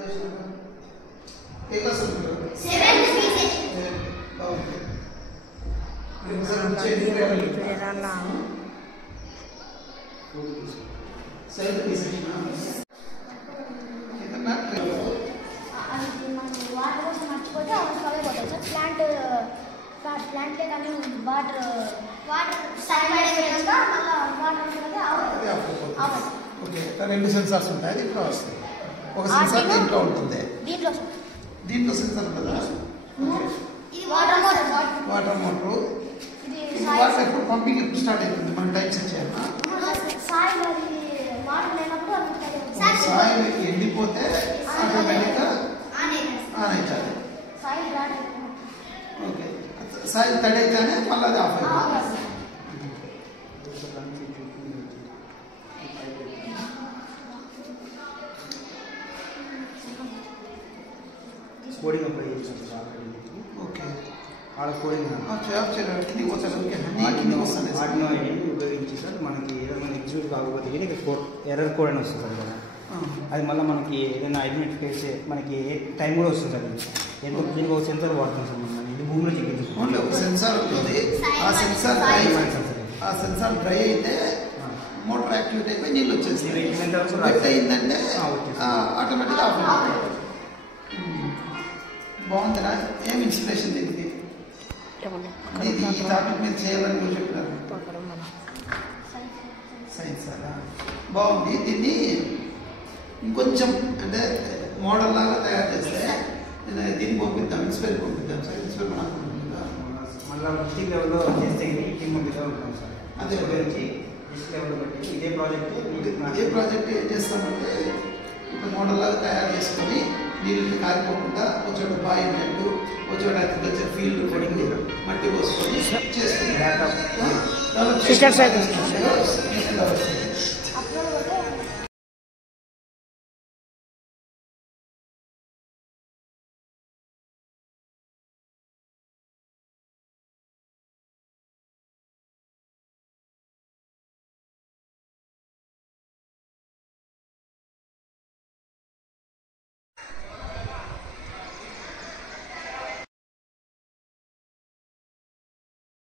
ఏ class ఉంటారు? 7th B okay. Seventh B section water కోసం మర్చిపోతే అవసరమే పోతుంది సార్. ప్లాంట్లే కానీ వాటర్ సైడ్ మళ్ళీ వాటర్ ఉంటుంది. ఓకే. రెండు సెన్సార్స్ ఉంటాయి. దీంట్లో వస్తాయి. ఒక సెన్సార్ దీంట్లో ఉంటుంది. దీంట్లో సెన్సార్ ఉంటుందా? Water motor. వాటర్ ఎప్పుడు పంపింగ్ ఎప్పుడు స్టార్ట్ అవుతుంది? మనం టైం సెట్ చేయాలా? సాయిల్ ఎండిపోతే ఆటోమేటిక్గా ఆన్ అవుతుంది. ఓకే. సాయిల్ తడైతేనే మళ్ళీ అది ఆఫ్ అయిపోతుంది. కోడింగ్ అప్లై చేస్తాను సార్. ఓకే. ఆడ కోడింగ్ ఆర్డినో ఐడిని ఉపయోగించి సార్ మనకి ఏదైనా ఎగ్జిక్యూట్ కాకపోతే ఎర్రర్ కోడ్ అని వస్తుంది సార్ కదా. అది మళ్ళీ మనకి ఏదైనా ఐడెంటిఫై మనకి టైం కూడా వస్తుంది సార్. ఎందుకు దీనికి ఒక సెన్సార్ వాడుతాం సార్. మనం ఇది భూమిలో చూపించాం. ఓన్లీ ఒక సెన్సార్ ఉంటుంది. ఆ సెన్సార్ డ్రై అయితే మోటార్ యాక్టివేట్ అయిపోయి నీళ్ళు వచ్చేస్తాయి. వెట్ అయిందంటే ఆటోమేటిక్గా ఆఫ్ అయిపోతుంది. బాగుందిరా? ఏం ఇన్స్పిరేషన్ దీనికి? ఈ టాపిక్ మీద చేయాలని మీరు చెప్పినారు. సైన్స్ అలా బాగుంది. దీన్ని ఇంకొంచెం అంటే మోడల్ లాగా తయారు చేస్తే దీన్ని పంపిద్దాం. ఇన్స్పైర్ పంపిద్దాం సార్. ఇన్స్పైర్ మనకు మళ్ళీ డిస్ట్రిక్ట్ లెవెల్లో చేస్తే టీమ్ పంపిద్దాం ఉంటాం సార్. అదే గురించి డిస్ట్రిక్ట్ లెవెల్లో బట్టి ఇదే ప్రాజెక్ట్ ఏం చేస్తామంటే ఇప్పుడు మోడల్ లాగా తయారు చేసుకొని నీళ్ళు కారిపోకుండా ఒక చోట బాయ్ నెట్టు, ఒక చోట అగ్రికల్చర్ ఫీల్డ్ పడింది మట్టి పోసుకొని చేసుకుని